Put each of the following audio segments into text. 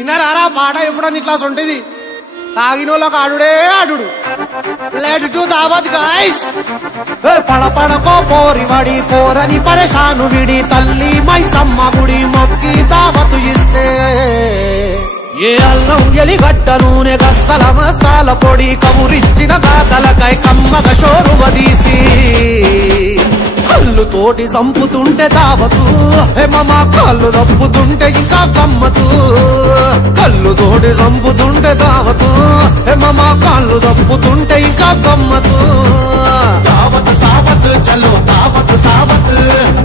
ఇన్నరారా పాట ఎప్పుడని ఇట్లా సొంటిది తాగినోళ్ళకి ఆడుడే ఆడు. లెట్స్ డు దావత్ గైస్. పడపడకో పోరివాడి పోరని పరేషాను విడి తల్లి మైసమ్మ గుడి మొక్కి దావతు ఇస్తే ఏ అల్లం ఎలిగడ్డ నూనె గస్సల మసాల పొడి కమురిచ్చిన గాతలకై కమ్మగ షోరు వదీసి కళ్ళు తోటి సంపుతుంటే దావతు మమ కళ్ళు దప్పుతుంటే ఇంకా గమ్మతు. కళ్ళు తోటి సంపుతుంటే దావతు మమ కళ్ళు దప్పుతుంటే ఇంకా గమ్మతు. దావత్ దావత్ చలో దావత్ దావత్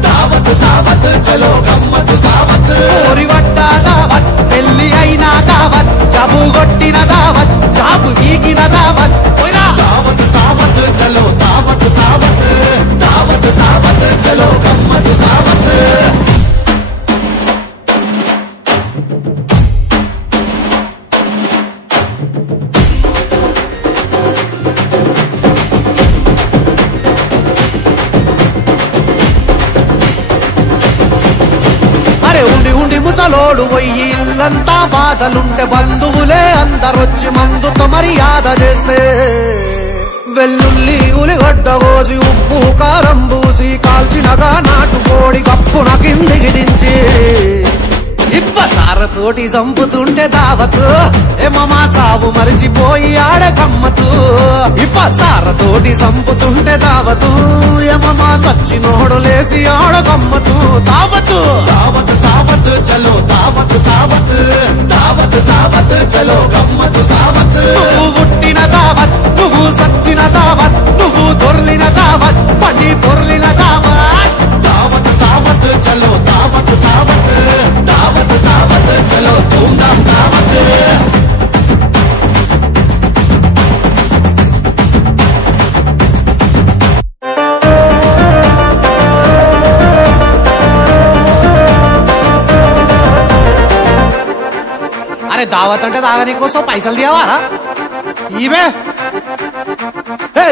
దావత్ దావత్ చలో గమ్మతు దావత్. ఓరి వడ్డ దావత్ పెళ్లి అయినా దావత్ జాబు కొట్టిన దావత్ జాబు గీకిన దావత్. దావత్ దావత్ చలో దావత్ దావత్ దావత్ దావత్ చలో గమ్మతు దావత్. అరే ఉండి ఉండి ముసలోడు పోయి ఇల్లంతా బాధలుంటే బంధువులే అందరొచ్చి మందుతో మర్యాద చేస్తే వెల్లుల్లి ఉలిగడ్డ కోసి ఉప్పు కారం పూసి కాల్చినగా నాటుకోడి కప్పున కిందికి దించి ఇప్పసారతోటి చంపుతుంటే దావతు ఏమమా సాగు మరిచిపోయి ఆడ గమ్మతు. ఇప్పసారతోటి చంపుతుంటే దావతు ఏమమా సచ్చినోడు లేసి ఆడ గమ్మతు. దావతు దావత్ దావత్ చలో దావత్ దావత్ దావత్ దావత్ చలో గమ్మతు దావత్. నువ్వు పుట్టిన దావత్ నువ్వు సచ్చిన దావత్ నువ్వు దొర్లిన దావత్ పడి పొర్లిన దావత్. దావత్ దావత్ చలో దావత్ దావత్ దావత్ దావత్ చలో ధూమ్ధామ్ దావత్. అరే దావత్ అంటే తాగనీ కోసం పైసలు తీయవారా ఈమె.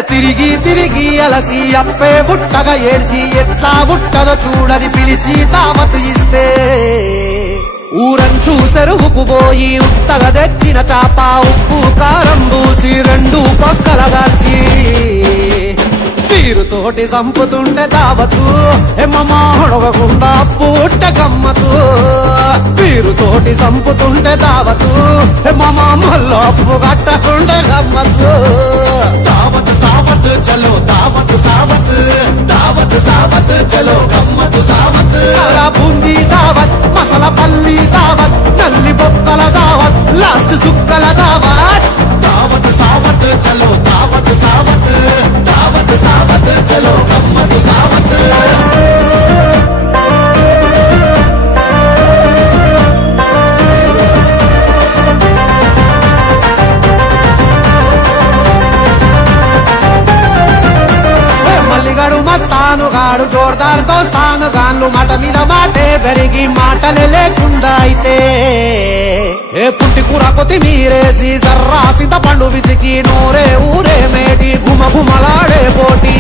తిరిగి తిరిగి అలసి అప్పే బుట్టగా ఏడ్చి ఎట్లా బుట్టదో చూడని పిలిచి దావతు ఇస్తే ఊరంచు చెరువుకు పోయి ఉత్తగా తెచ్చిన చాప ఉప్పు కారం పూసి రెండు పక్కలగాల్చి తీరుతోటి చంపుతుంటే దావతు ఎమ్మమాడవకుండా పూట గమ్మతు. తీరుతోటి చంపుతుంటే దావతు ఎమ్మమా మళ్ళీ అప్పు కట్టకుంటే గమ్మతు. దావత్ దావత్ చలో దావత్ దావత్ దావత్ దావత్ చలో గమ్మతు దావత్. బూందీ దావత్ మసాలా పల్లి దావత్ నల్లి బొక్కల దావత్ లాస్ట్ సుక్కల దావత్. దావత్ దావత్ చలో దావత్ దావత్ దావత్ దావత్ చలో గమ్మతు దావత్. మల్లిగాడు మస్తానుగాడు జోర్దార్తో తాను గాన్లు మాట మీద మాటే పెరిగి మాటలే లేకుండా అయితే పుట్టి కూర కొత్తిమీరేసి జర్రాసిత పండు విసికి నోరే ఊరే మేటి గుమ గుమలాడే పోటీ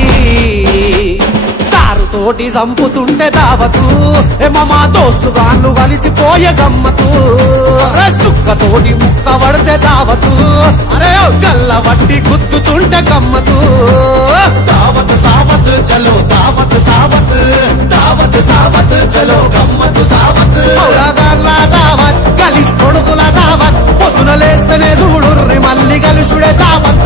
తోటి చంపుతుంటే దావతు ఏమమా దోస్తుగాన్లు కలిసిపోయే గమ్మతు. సుక్కతోటి ముక్క పడితే దావతు అరే గల్ల వట్టి గుద్దుతుంటే గమ్మతు. దావత్ దావత్ చలో దావత్ దావత్ దావత్ దావత్ చలో గమ్మతు దావత్. గాన్ల దావత్ గలిస్ కొడుకుల దావత్ పొద్దున లేస్తేనే చూడుర్రి మళ్ళీ గలుసుడే దావత్.